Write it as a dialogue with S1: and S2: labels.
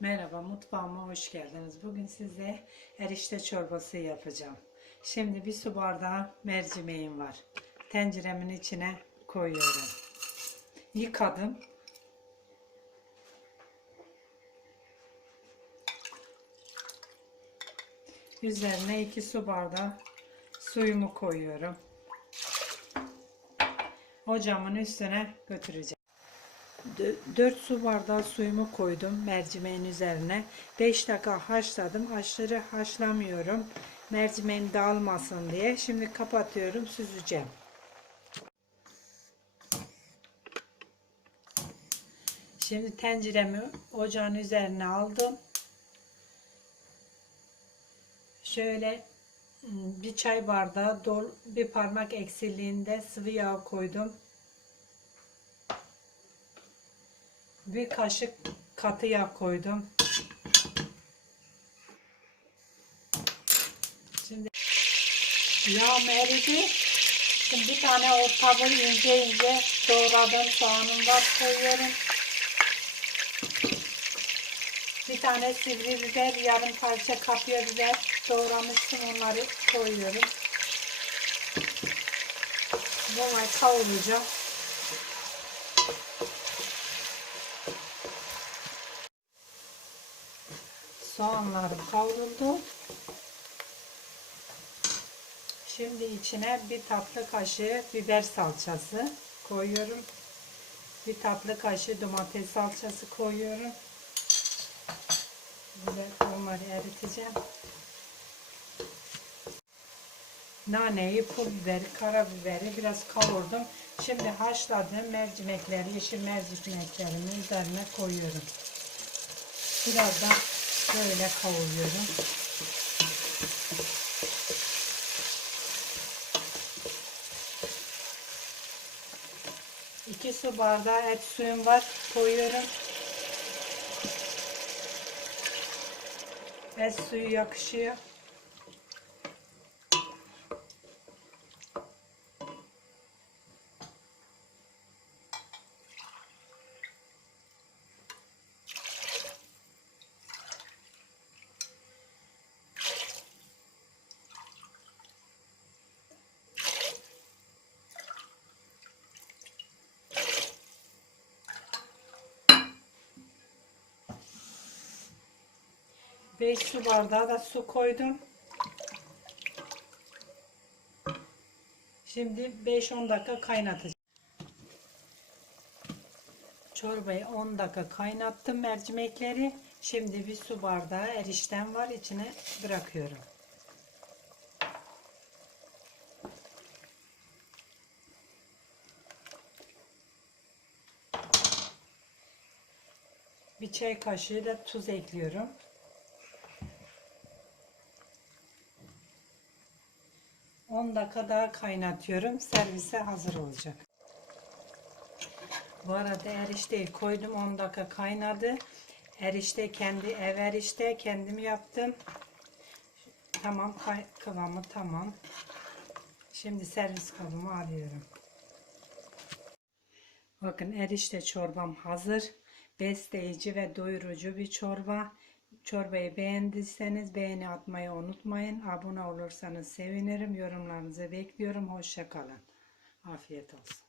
S1: Merhaba, mutfağıma hoş geldiniz. Bugün size erişte çorbası yapacağım. Şimdi bir su bardağı mercimeğim var. Tenceremin içine koyuyorum. Yıkadım. Üzerine iki su bardağı suyumu koyuyorum. Ocağımın üstüne götüreceğim. 4 su bardağı suyumu koydum mercimeğin üzerine. 5 dakika haşladım. Aşırı haşlamıyorum. Mercimeğim dağılmasın diye. Şimdi kapatıyorum, süzeceğim. Şimdi tenceremi ocağın üzerine aldım. Şöyle ım, bir çay bardağı dol bir parmak eksikliğinde sıvı yağ koydum. Bir kaşık katı yağ koydum. Şimdi yağım eridi. Şimdi bir tane orta boy ince ince doğradığım soğanım koyuyorum. Bir tane sivri biber, yarım parça kapya biber doğramıştım onları koyuyorum. Bunları kavuracağım. Soğanlar kavruldu. Şimdi içine bir tatlı kaşığı biber salçası koyuyorum. Bir tatlı kaşığı domates salçası koyuyorum. Biber onları eriteceğim. Naneyi, pul biberi, karabiberi biraz kavurdum. Şimdi haşladığım mercimekleri, yeşil mercimeklerimi üzerine koyuyorum. Biraz da böyle kavuruyorum. İki su bardağı et suyum var. Koyuyorum. Et suyu yakışıyor. Beş su bardağı da su koydum. Şimdi 5-10 dakika kaynatacağım. Çorbayı 10 dakika kaynattım mercimekleri. Şimdi bir su bardağı eriştem var içine bırakıyorum. Bir çay kaşığı da tuz ekliyorum. On dakika daha kaynatıyorum. Servise hazır olacak. Bu arada erişteyi koydum 10 dakika kaynadı. Erişte kendi ev erişte kendim yaptım. Tamam kıvamı tamam. Şimdi servis kabıma alıyorum. Bakın erişte çorbam hazır. Besleyici ve doyurucu bir çorba. Çorbayı beğendiyseniz beğeni atmayı unutmayın. Abone olursanız sevinirim. Yorumlarınızı bekliyorum. Hoşça kalın. Afiyet olsun.